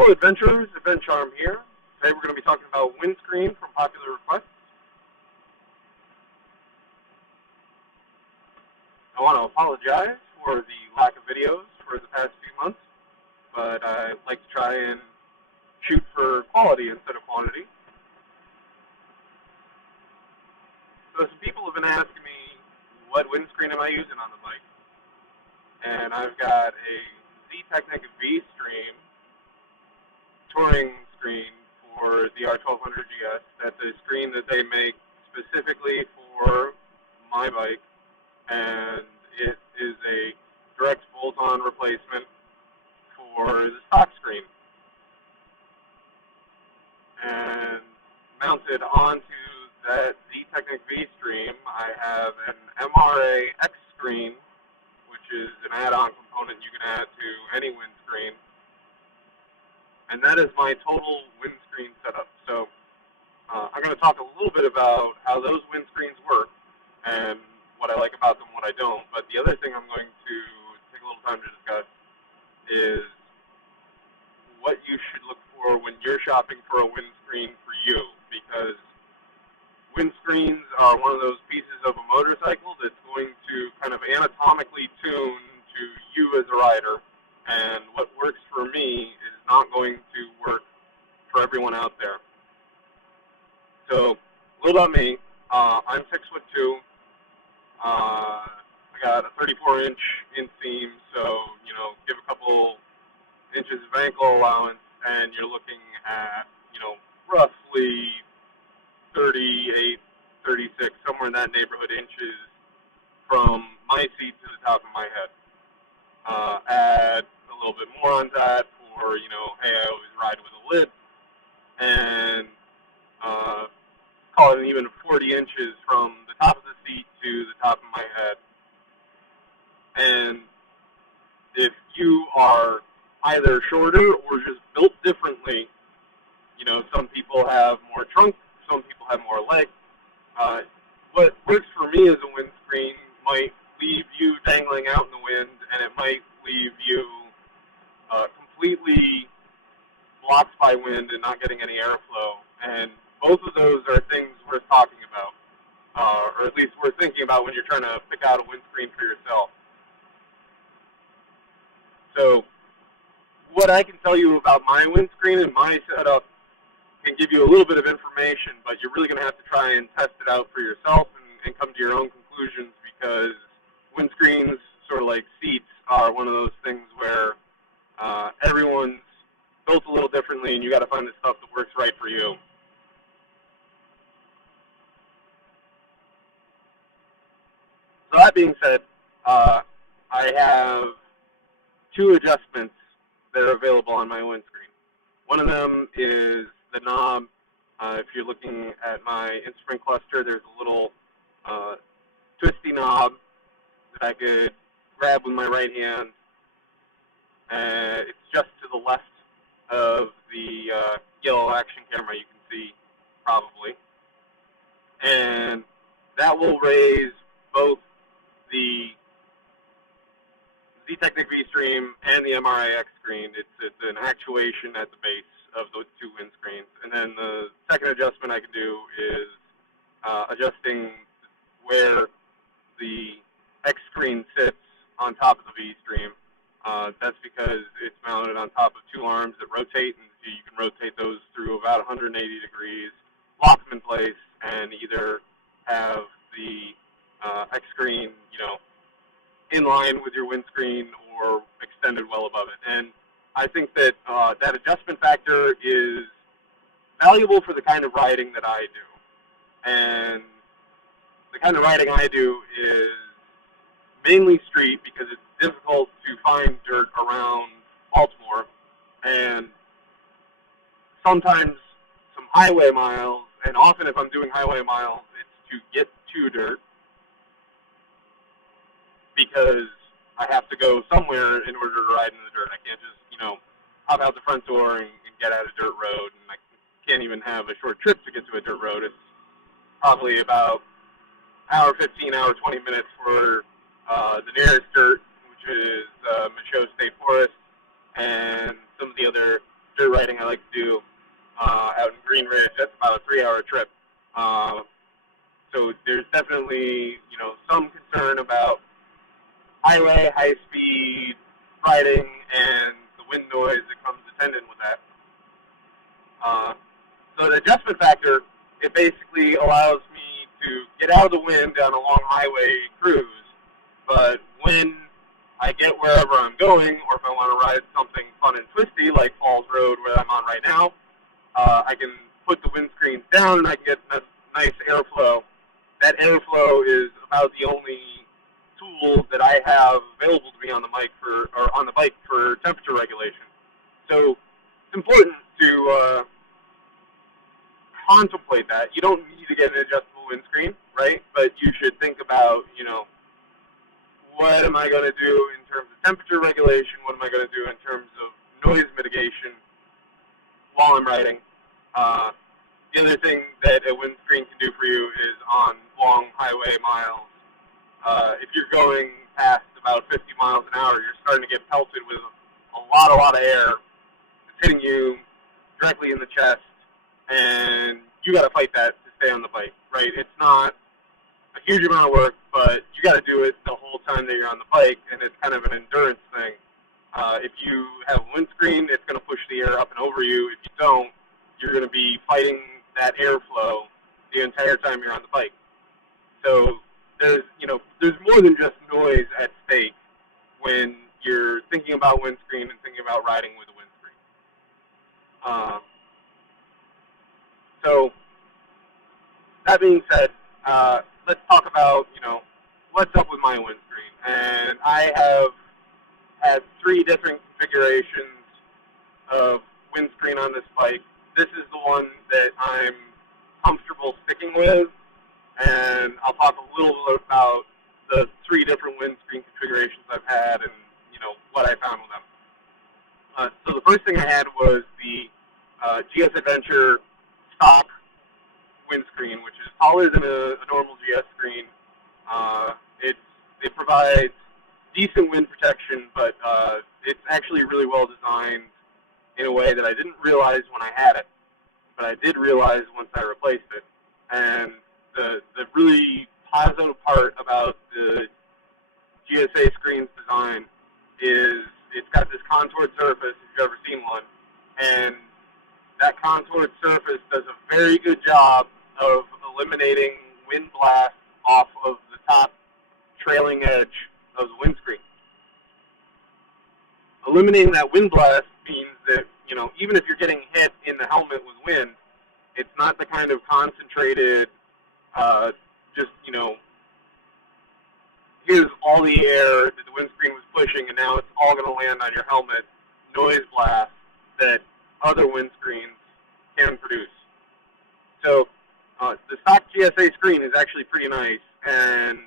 Hello adventurers, Adventure Arm here. Today we're going to be talking about windscreen from popular requests. I want to apologize for the lack of videos for the past few months, but I like to try and shoot for quality instead of quantity. So some people have been asking me, what windscreen am I using on the bike? And I've got a Z-Technic V-Stream touring screen for the R1200 GS. That's a screen that they make specifically for my bike, and it is a direct bolt-on replacement for the stock screen. And mounted onto that Z-Technic V-Stream, I have an MRA X screen, which is an add-on component you can add to any windscreen. And that is my total windscreen setup. So I'm going to talk a little bit about how those windscreens work and what I like about them, what I don't. But the other thing I'm going to take a little time to discuss is what you should look for when you're shopping for a windscreen for you. Because windscreens are one of those pieces of a motorcycle that's going to kind of anatomically tune to you as a rider. And what works for me is not going to work for everyone out there. So, a little about me. I'm 6'2". I got a 34-inch inseam, so give a couple inches of ankle allowance, and you're looking at roughly 38, 36, somewhere in that neighborhood inches from my seat to the top of my head. Add a little bit more on that for, hey, I always ride with a lid, and call it even 40 inches from the top of the seat to the top of my head. And if you are either shorter or just built differently, some people have more trunk, some people have more leg. What works for me as a windscreen might leave you dangling out in the wind, and it might leave you completely blocked by wind and not getting any airflow. And both of those are things worth talking about, or at least worth thinking about when you're trying to pick out a windscreen for yourself. So what I can tell you about my windscreen and my setup can give you a little bit of information, but you're really going to have to try and test it out for yourself and come to your own conclusions, because windscreens, sort of like seats, are one of those things where everyone's built a little differently, and you got to find the stuff that works right for you. So that being said, I have two adjustments that are available on my windscreen. One of them is the knob. If you're looking at my instrument cluster, there's a little twisty knob that I could grab with my right hand. It's just to the left of the yellow action camera you can see, probably. And that will raise both the Z-Technic V-Stream and the MRA X screen. It's an actuation at the base of those two windscreens. And then the second adjustment I can do is adjusting where the X screen sits on top of the V-Stream. That's because it's mounted on top of two arms that rotate, and so you can rotate those through about 180 degrees, lock them in place, and either have the X screen, in line with your windscreen or extended well above it. And I think that that adjustment factor is valuable for the kind of riding that I do. And the kind of riding I do is mainly street, because it's difficult to find dirt around Baltimore, and sometimes some highway miles, and often if I'm doing highway miles, it's to get to dirt, because I have to go somewhere in order to ride in the dirt. I can't just, hop out the front door and get out a dirt road, and I can't even have a short trip to get to a dirt road. It's probably about hour 15, hour 20 minutes for the nearest dirt, which is Michaud State Forest, and some of the other dirt riding I like to do out in Green Ridge. That's about a 3-hour trip. So there's definitely, some concern about highway, high-speed riding, and the wind noise that comes attendant with that. So the adjustment factor, it basically allows me to get out of the wind on a long highway cruise, but when I get wherever I'm going, or if I want to ride something fun and twisty like Falls Road where I'm on right now, I can put the windscreens down and I can get a nice airflow. That airflow is about the only tool that I have available to me on the bike for temperature regulation. So it's important to contemplate that. You don't need to get an adjustable windscreen, right? But you should think about, what am I going to do in terms of temperature regulation? What am I going to do in terms of noise mitigation while I'm riding? The other thing that a windscreen can do for you is on long highway miles. If you're going past about 50 miles an hour, you're starting to get pelted with a lot of air. It's hitting you directly in the chest, and you got to fight that to stay on the bike, right? It's not a huge amount of work, but you got to do it the whole time that you're on the bike, and it's kind of an endurance thing. If you have a windscreen, it's going to push the air up and over you. If you don't, you're going to be fighting that airflow the entire time you're on the bike. So there's more than just noise at stake when you're thinking about windscreen and thinking about riding with a windscreen. So that being said, let's talk about, what's up with my windscreen. And I have had 3 different configurations of windscreen on this bike. This is the one that I'm comfortable sticking with, and I'll talk a little bit about the 3 different windscreen configurations I've had and, what I found with them. So the first thing I had was the GS Adventure stock windscreen, which is taller than a normal GS screen. It provides decent wind protection, but it's actually really well designed in a way that I didn't realize when I had it, but I did realize once I replaced it. And the really positive part about the GSA screen's design is it's got this contoured surface, if you've ever seen one, and that contoured surface does a very good job of eliminating wind blast off of the top trailing edge of the windscreen. Eliminating that wind blast means that, even if you're getting hit in the helmet with wind, it's not the kind of concentrated, here's all the air that the windscreen was pushing, and now it's all going to land on your helmet noise blast that other windscreens can produce. So the stock GSA screen is actually pretty nice, and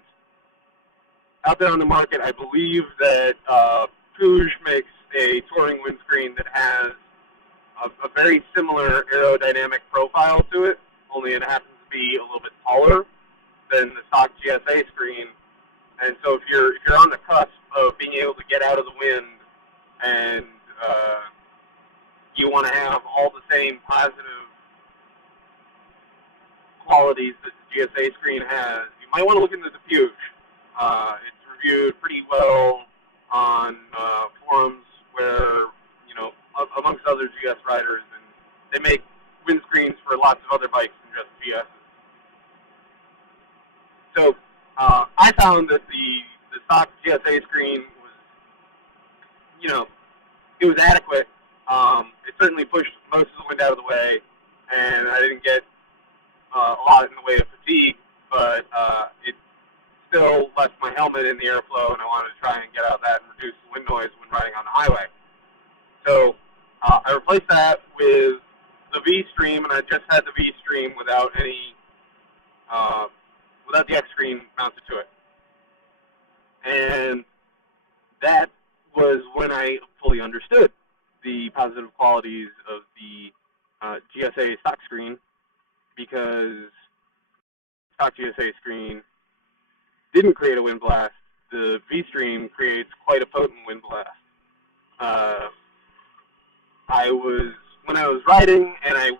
out there on the market, I believe that Puig makes a touring windscreen that has a very similar aerodynamic profile to it, only it happens to be a little bit taller than the stock GSA screen. And so if you're on the cusp of being able to get out of the wind and you want to have all the same positive qualities that the GSA screen has, you might want to look into the Puig. It's reviewed pretty well on forums where, amongst other GS riders, and they make windscreens for lots of other bikes than just GSs. So I found that the stock GSA screen was, it was adequate. It certainly pushed most of the wind out of the way, and I didn't get a lot in the way of fatigue, but it still left my helmet in the airflow, and I wanted to try and get out of that and reduce the wind noise when riding on the highway. So I replaced that with the V-Stream, and I just had the V-Stream without the X screen mounted to it. And that was when I fully understood the positive qualities of the GSA stock screen, because stock GSA screen didn't create a wind blast. The V-Stream creates quite a potent wind blast. I was when I was riding and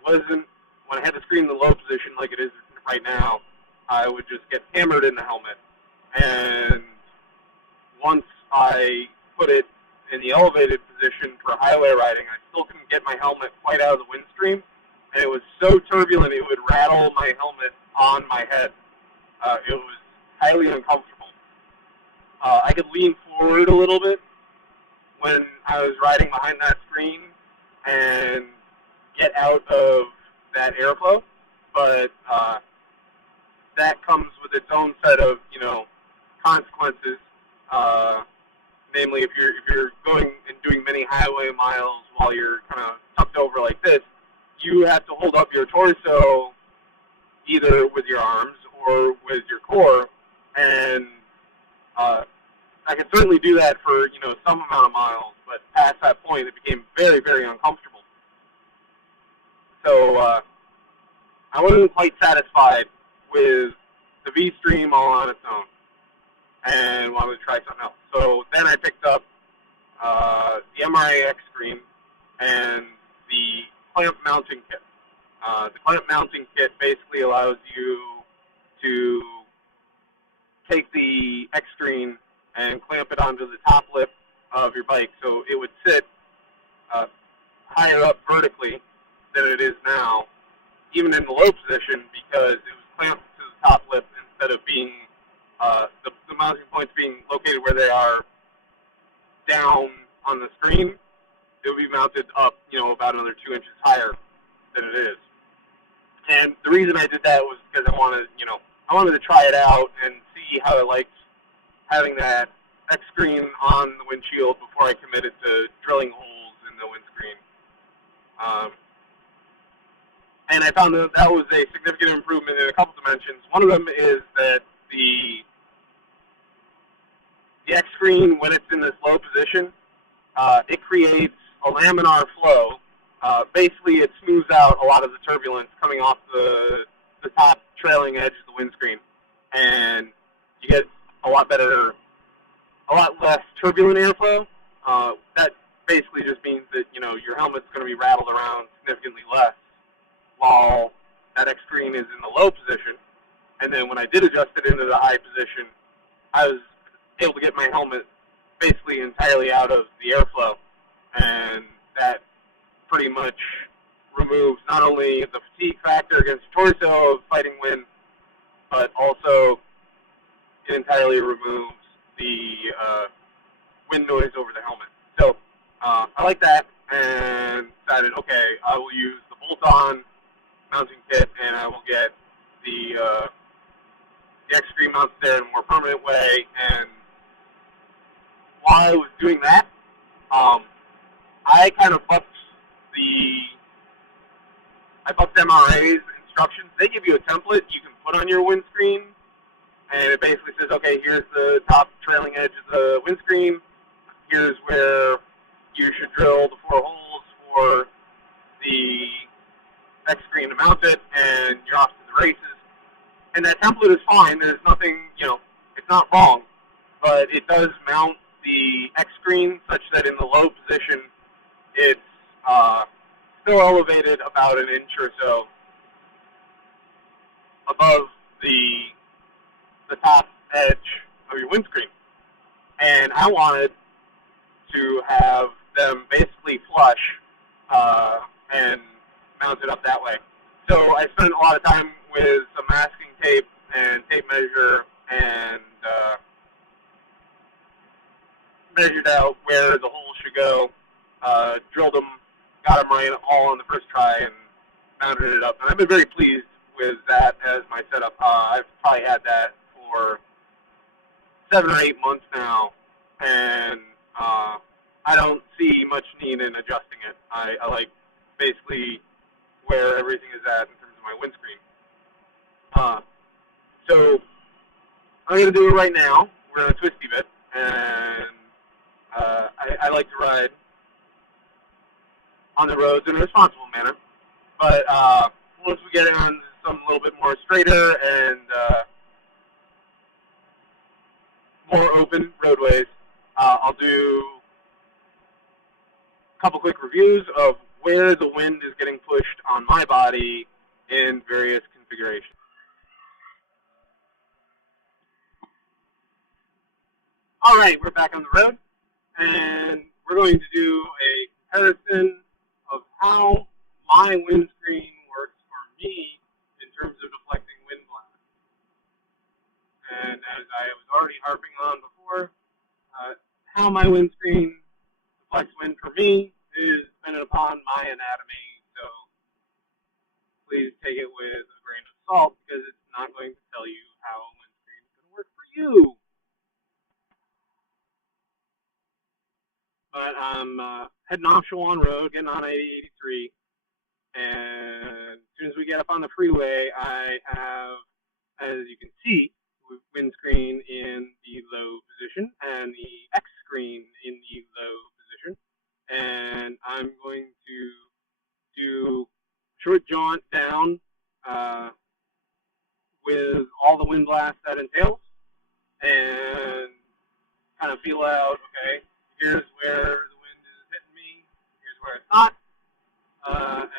when I had the screen in the low position like it is right now, I would just get hammered in the helmet. And once I put it in the elevated position for highway riding, I still couldn't get my helmet quite out of the windstream. And it was so turbulent it would rattle my helmet on my head. It was highly uncomfortable. I could lean forward a little bit when I was riding behind that screen and get out of that airflow, but that comes with its own set of consequences. Namely, if you're going and doing many highway miles while you're kind of tucked over like this, you have to hold up your torso either with your arms or with your core, and I could certainly do that for some amount of miles, but past that point, it became very, very uncomfortable. So I wasn't quite satisfied with the V-Stream all on its own, and wanted to try something else. So then I picked up the MRA X screen and the clamp mounting kit. The clamp mounting kit basically allows you to take the X screen and clamp it onto the top lip of your bike, so it would sit higher up vertically than it is now, even in the low position, because it was clamped to the top lip instead of being the mounting points being located where they are down on the screen. It would be mounted up, about another 2 inches higher than it is. And the reason I did that was because I wanted to try it out and see how I liked having that X screen on the windshield before I committed to drilling holes in the windscreen. And I found that was a significant improvement in a couple dimensions. One of them is that the X screen, when it's in this low position, it creates a laminar flow. Basically, it smooths out a lot of the turbulence coming off the top trailing edge of the windscreen, and you get a lot less turbulent airflow. That basically just means that your helmet's going to be rattled around significantly less while that X screen is in the low position. And then when I did adjust it into the high position, I was able to get my helmet basically entirely out of the airflow, and that pretty much removes not only the fatigue factor against your torso of fighting wind, but also it entirely removes the wind noise over the helmet. So I like that, and decided, okay, I will use the bolt-on mounting kit, and I will get the X screen mounted there in a more permanent way. And while I was doing that, I kind of bucked MRA's instructions. They give you a template you can put on your windscreen, and it basically says, okay, here's the top trailing edge of the windscreen. Here's where you should drill the 4 holes for the X screen to mount it, and you're off to the races. And that template is fine. There's nothing, it's not wrong, but it does mount the X screen such that in the low position, it's still elevated about an inch or so above the top edge of your windscreen. And I wanted to have them basically flush and mount it up that way. So I spent a lot of time with some masking tape and tape measure, and measured out where the holes should go, drilled them, got them right all on the first try, and mounted it up. And I've been very pleased with that as my setup. I've probably had that for 7 or 8 months now, and I don't see much need in adjusting it. I like basically where everything is at in terms of my windscreen. So I'm going to do it right now. We're on a twisty bit, and I like to ride on the roads in a responsible manner. But once we get on some a little bit more straighter and more open roadways, I'll do a couple quick reviews of where the wind is getting pushed on my body in various configurations. All right, we're back on the road, and we're going to do a comparison of how my windscreen works for me in terms of deflecting wind blast. And as I was already harping on before, how my windscreen deflects wind for me is dependent upon my anatomy, so please take it with a grain of salt because it's not going to tell you how a windscreen is going to work for you. But I'm heading off Shawan Road, getting on 8083, and as soon as we get up on the freeway, I have, as you can see, windscreen in the low position and the X screen in the low position, and I'm going to do a short jaunt down with all the wind blast that entails, and kind of feel out, okay, here's where the wind is hitting me, here's where it's not, and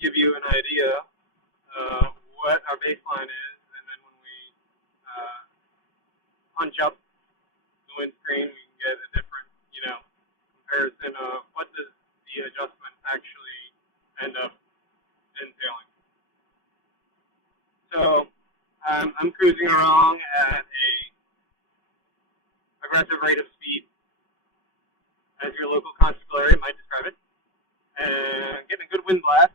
give you an idea of what our baseline is, and then when we punch up the windscreen, we can get a different, comparison of what does the adjustment actually end up entailing. So I'm cruising along at a aggressive rate of speed, as your local constabulary might describe it, and getting a good wind blast.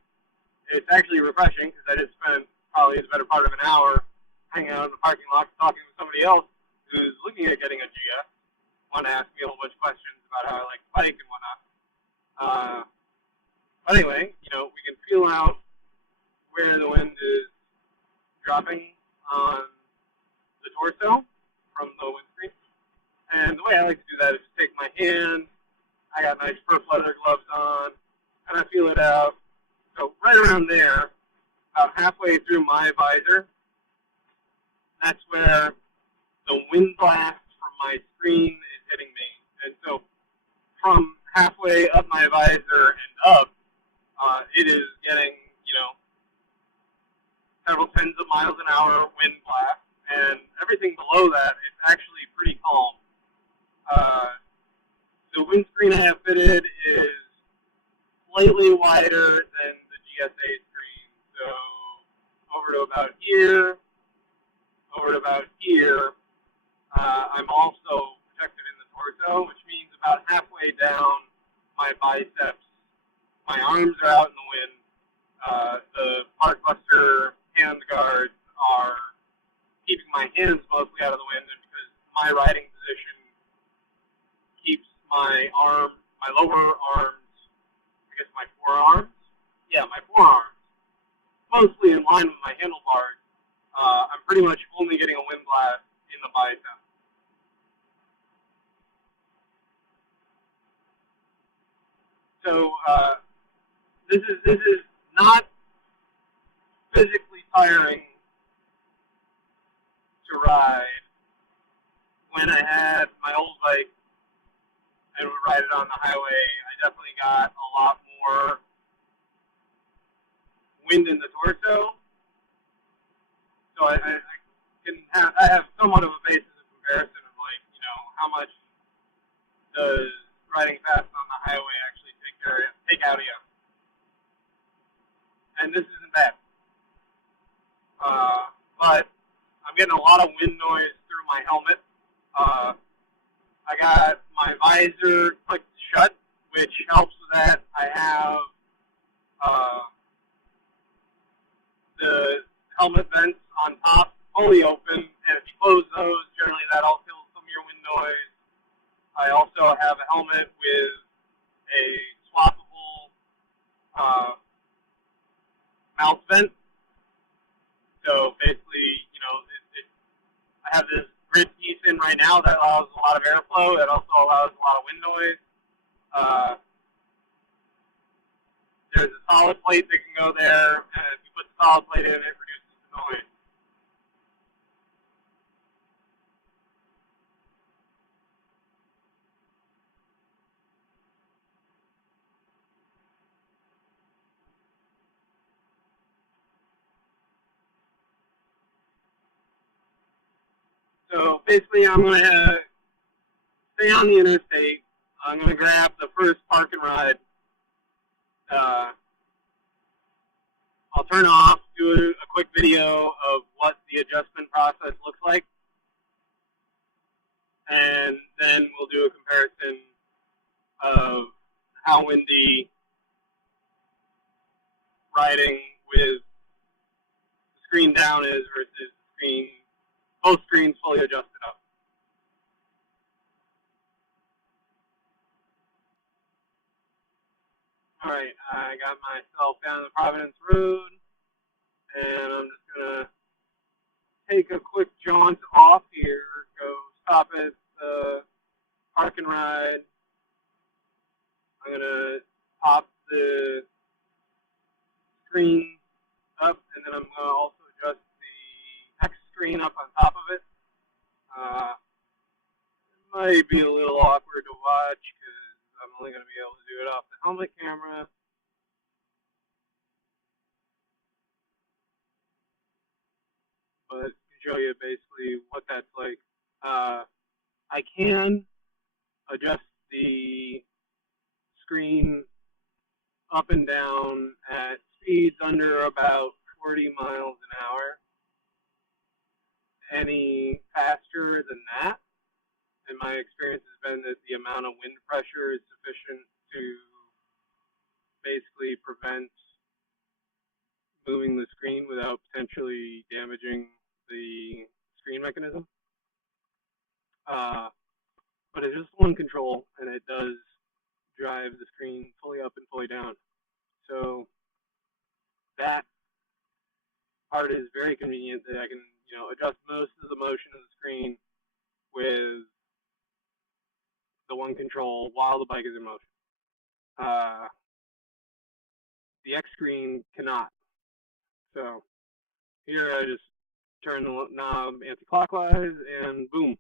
It's actually refreshing because I just spent probably the better part of an hour hanging out in the parking lot talking with somebody else who's looking at getting a GS. Want to ask me a whole bunch of questions about how I like to bike and whatnot. But anyway, we can feel out where the wind is dropping on the torso from the windscreen. And the way I like to do that is just take my hand, I got nice fur leather gloves on, and I feel it out. So right around there, about halfway through my visor, that's where the wind blast from my screen is hitting me. And so from halfway up my visor and up, it is getting, several tens of miles an hour wind blast. And everything below that is actually pretty calm. The windscreen I have fitted is slightly wider than the GSA screen. So over to about here, over to about here. I'm also protected in the torso, which means about halfway down my biceps, my arms are out in the wind. The park buster hand guards are keeping my hands mostly out of the wind, and because my riding position keeps my lower arms, I guess my forearms, mostly in line with my handlebars, I'm pretty much only getting a wind blast in the bicep. So this is not physically tiring to ride. When I had my old bike and would ride it on the highway, I definitely got a lot more wind in the torso. So I have somewhat of a basis of comparison of how much does riding fast on the highway actually take out of you. And this isn't bad. But I'm getting a lot of wind noise through my helmet. I got my visor clicked shut, which helps with that. I have the helmet vents on top fully open, and if you close those, generally that'll kill some of your wind noise. I also have a helmet with a swappable mouth vent. So basically, I have this grid piece in right now that allows a lot of airflow. That also allows a lot of wind noise. There's a solid plate that can go there, and if you put the solid plate in, it reduces the noise. So basically, I'm going to stay on the interstate. I'm going to grab the first park and ride. I'll turn off, do a quick video of what the adjustment process looks like, and then we'll do a comparison of how windy riding with the screen down is versus both screens fully adjusted up. All right, I got myself down the Providence Road, and I'm just gonna take a quick jaunt off here, go stop at the park and ride. I'm gonna pop the screen up, and then I'm gonna also adjust the X screen up on top of it. It might be a little awkward to watch because I'm only gonna be able to do it off the helmet camera. But to show you basically what that's like. I can adjust the screen up and down at speeds under about 40 miles an hour. Any faster than that, in my experience, has been that the amount of wind pressure is sufficient to basically prevent moving the screen without potentially damaging the screen mechanism. But it's just one control, and it does drive the screen fully up and fully down. So that part is very convenient that I can, adjust most of the motion of the screen with the one control while the bike is in motion. The X screen cannot. So here I just turn the knob anti-clockwise, and boom,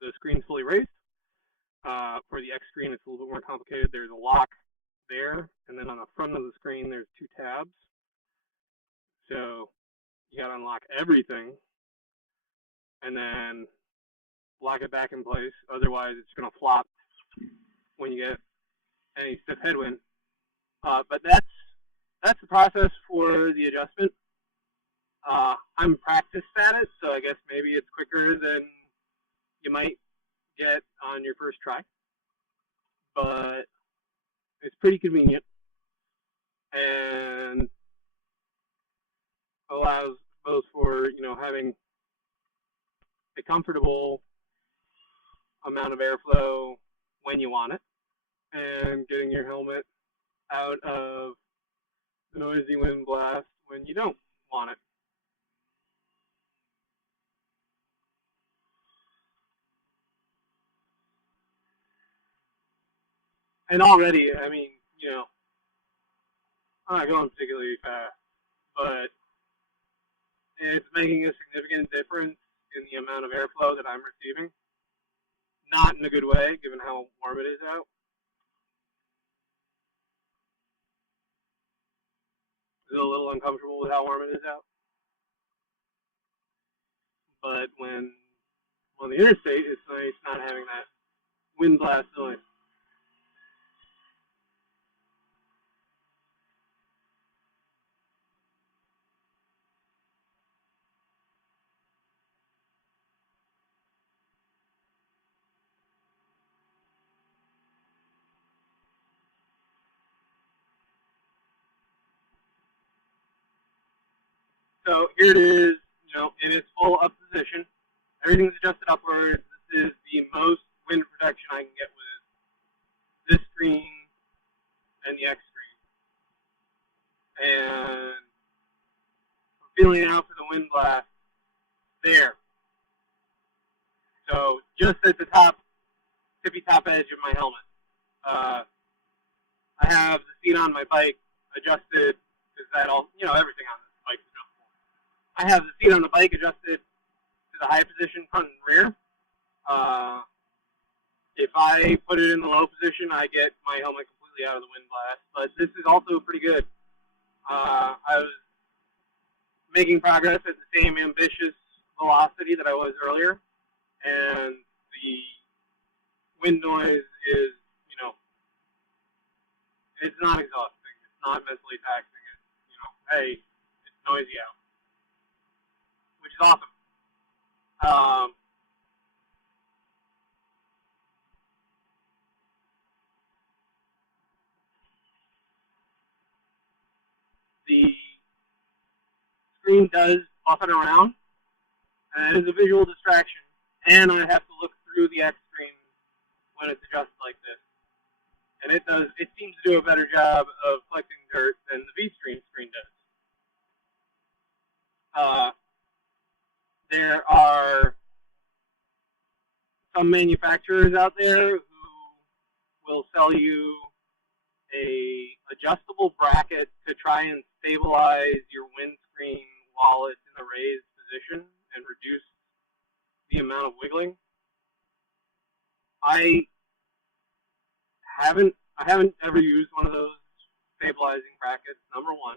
the screen's fully raised. For the X screen, it's a little bit more complicated. There's a lock there, and then on the front of the screen, there's 2 tabs. So you gotta unlock everything, and then lock it back in place. Otherwise, it's gonna flop when you get any stiff headwind. But that's the process for the adjustment. I'm practiced at it, so I guess maybe it's quicker than you might get on your first try. But it's pretty convenient and allows both for, having a comfortable amount of airflow when you want it, and getting your helmet out of the noisy wind blast when you don't want it. And already, I mean, I'm not going particularly fast, but it's making a significant difference in the amount of airflow that I'm receiving. Not in a good way, given how warm it is out. Is it a little uncomfortable with how warm it is out? But when on the interstate, it's nice not having that wind blast noise. So here it is, in its full up position. Everything's adjusted upwards. This is the most wind protection I can get with this screen and the X screen. And I'm feeling out for the wind blast there. So just at the tippy top edge of my helmet. I have the seat on my bike adjusted, because everything on this bike is adjustable. I have the seat on the bike adjusted to the high position, front and rear. If I put it in the low position, I get my helmet completely out of the wind blast. But this is also pretty good. I was making progress at the same ambitious velocity that I was earlier. and the wind noise is, it's not exhausting. It's not mentally taxing. It's, hey, it's noisy out, which is awesome. The screen does buffet around, and it is a visual distraction, and I have to look through the X screen when it's adjusted like this. And it seems to do a better job of collecting dirt than the V-Stream screen does. There are some manufacturers out there who will sell you a adjustable bracket to try and stabilize your windscreen while it's in a raised position and reduce the amount of wiggling. I haven't ever used one of those stabilizing brackets. Number one,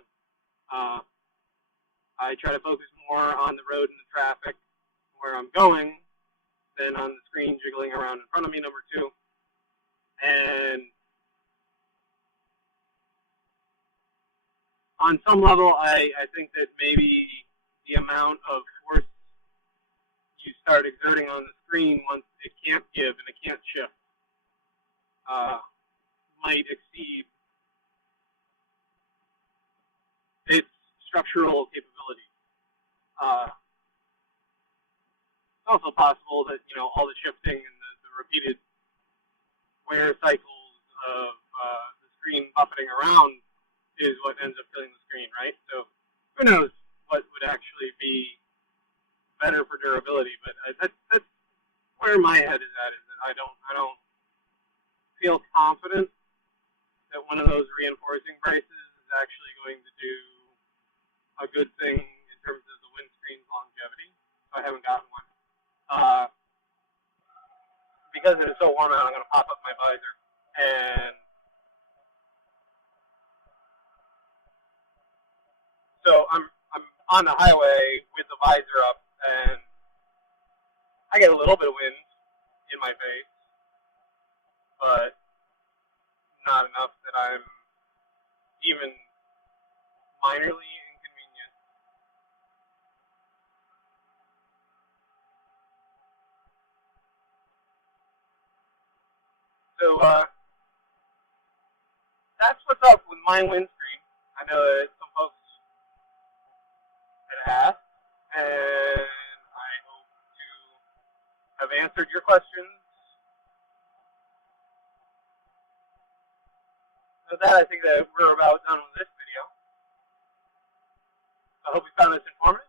I try to focus more on the road and the traffic where I'm going than on the screen jiggling around in front of me. Number two, and on some level, I think that maybe the amount of force you start exerting on the screen once it can't give and it can't shift might exceed its structural capability. It's also possible that all the shifting and the repeated wear cycles of the screen buffeting around is what ends up killing the screen, right? So who knows what would actually be better for durability? But that's where my head is at. Is that I don't feel confident that one of those reinforcing braces is actually going to do a good thing in terms of the windscreen's longevity. So I haven't gotten one. Because it is so warm out, I'm going to pop up my visor. And so I'm on the highway with the visor up, and I get a little bit of wind in my face, but not enough that I'm even minorly inconvenienced. So that's what's up with my windscreen. I know that some folks had asked, and I hope to have answered your questions. So that, I think that we're about done with this video. I hope you found this informative,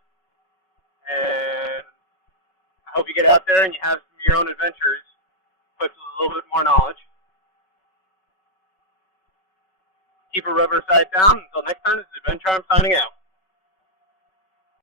and I hope you get out there and you have some of your own adventures, but with a little bit more knowledge. Keep a rubber side down. Until next time, this is Adventure. I'm signing out.